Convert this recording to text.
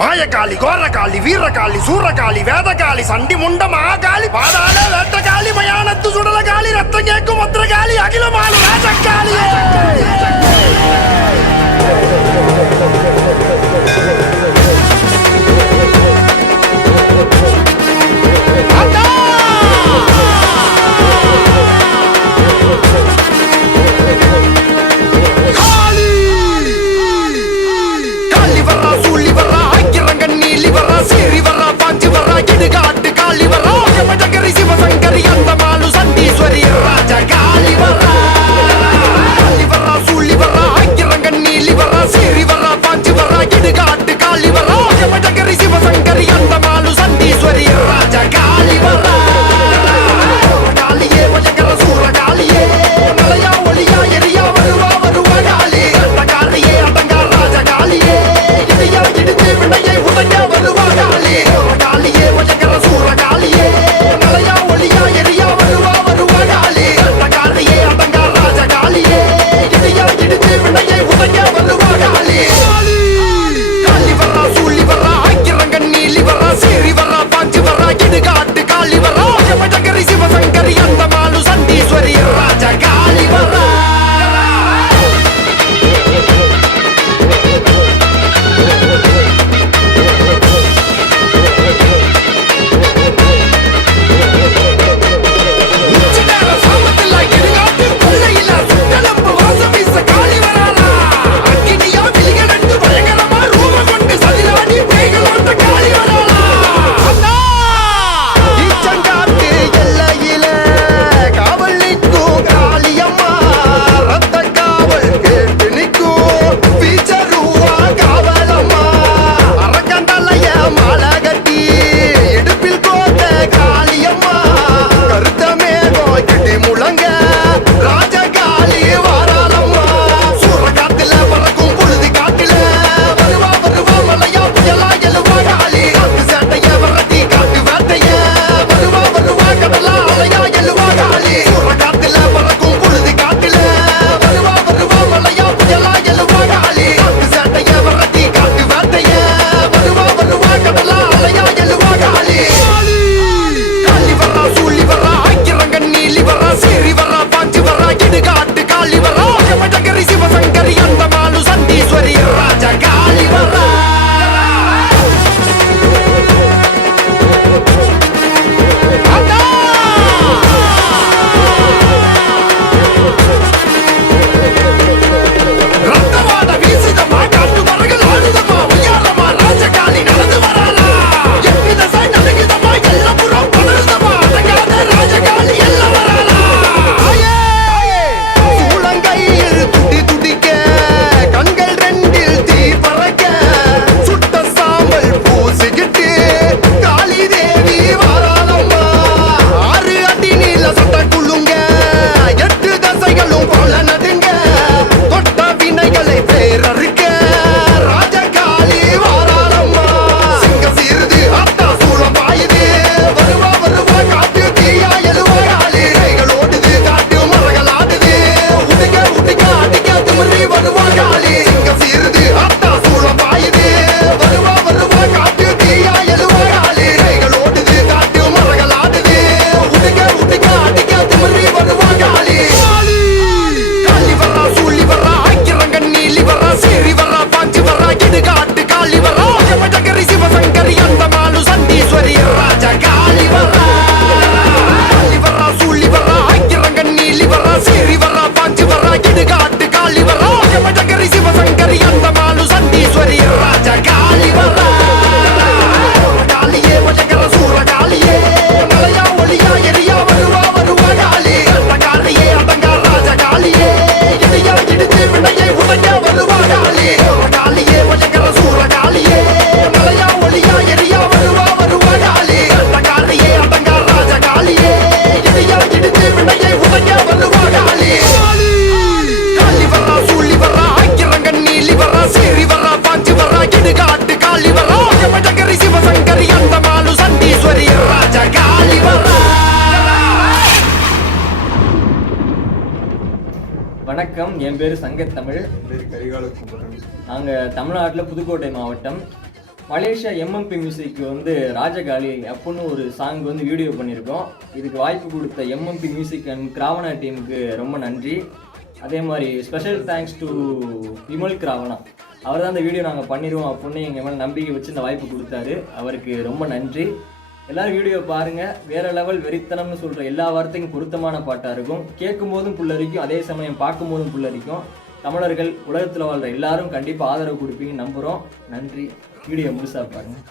மாயக்காளி, கோரக்காளி, வீரகாளி, சூரகாளி, வேதகாளி, சண்டி முண்ட மகாகாளி, பாதாள வேட்டகாளி, மயானத்து சுடலகாளி, ரத்தம் கேட்கும் பத்திரகாளி, அகிலமாலு ராஜக்காளி. வணக்கம், என் பேர் சங்கத்தமிழ். பேர் கரிகால குமரன். நாங்கள் தமிழ்நாட்டில் புதுக்கோட்டை மாவட்டம் மலேசியா எம்எம்பி மியூசிக் வந்து ராஜகாளி அப்படின்னு ஒரு சாங் வந்து வீடியோ பண்ணியிருக்கோம். இதுக்கு வாய்ப்பு கொடுத்த எம்எம்பி மியூசிக் அண்ட் கிராவணா டீமுக்கு ரொம்ப நன்றி. அதே மாதிரி ஸ்பெஷல் தேங்க்ஸ் டு விமல் கிராவணா. அவர் தான் இந்த வீடியோ நாங்கள் பண்ணிடுவோம் அப்படின்னு எங்கள் மேலே நம்பிக்கை வச்சு இந்த வாய்ப்பு கொடுத்தாரு. அவருக்கு ரொம்ப நன்றி. எல்லோரும் வீடியோ பாருங்கள். வேறு லெவல் வெறித்தனம்னு சொல்கிற எல்லா வார்த்தைக்கும் பொருத்தமான பாட்டாக இருக்கும். கேட்கும் போதும் புல்லரிக்கும், அதே சமயம் பார்க்கும் போதும் புல்லரிக்கும். தமிழர்கள் உலகத்தில் வாழ்கிற எல்லாரும் கண்டிப்பாக ஆதரவு கொடுப்பீங்கன்னு நம்புகிறோம். நன்றி. வீடியோ முழுசாக பாருங்கள்.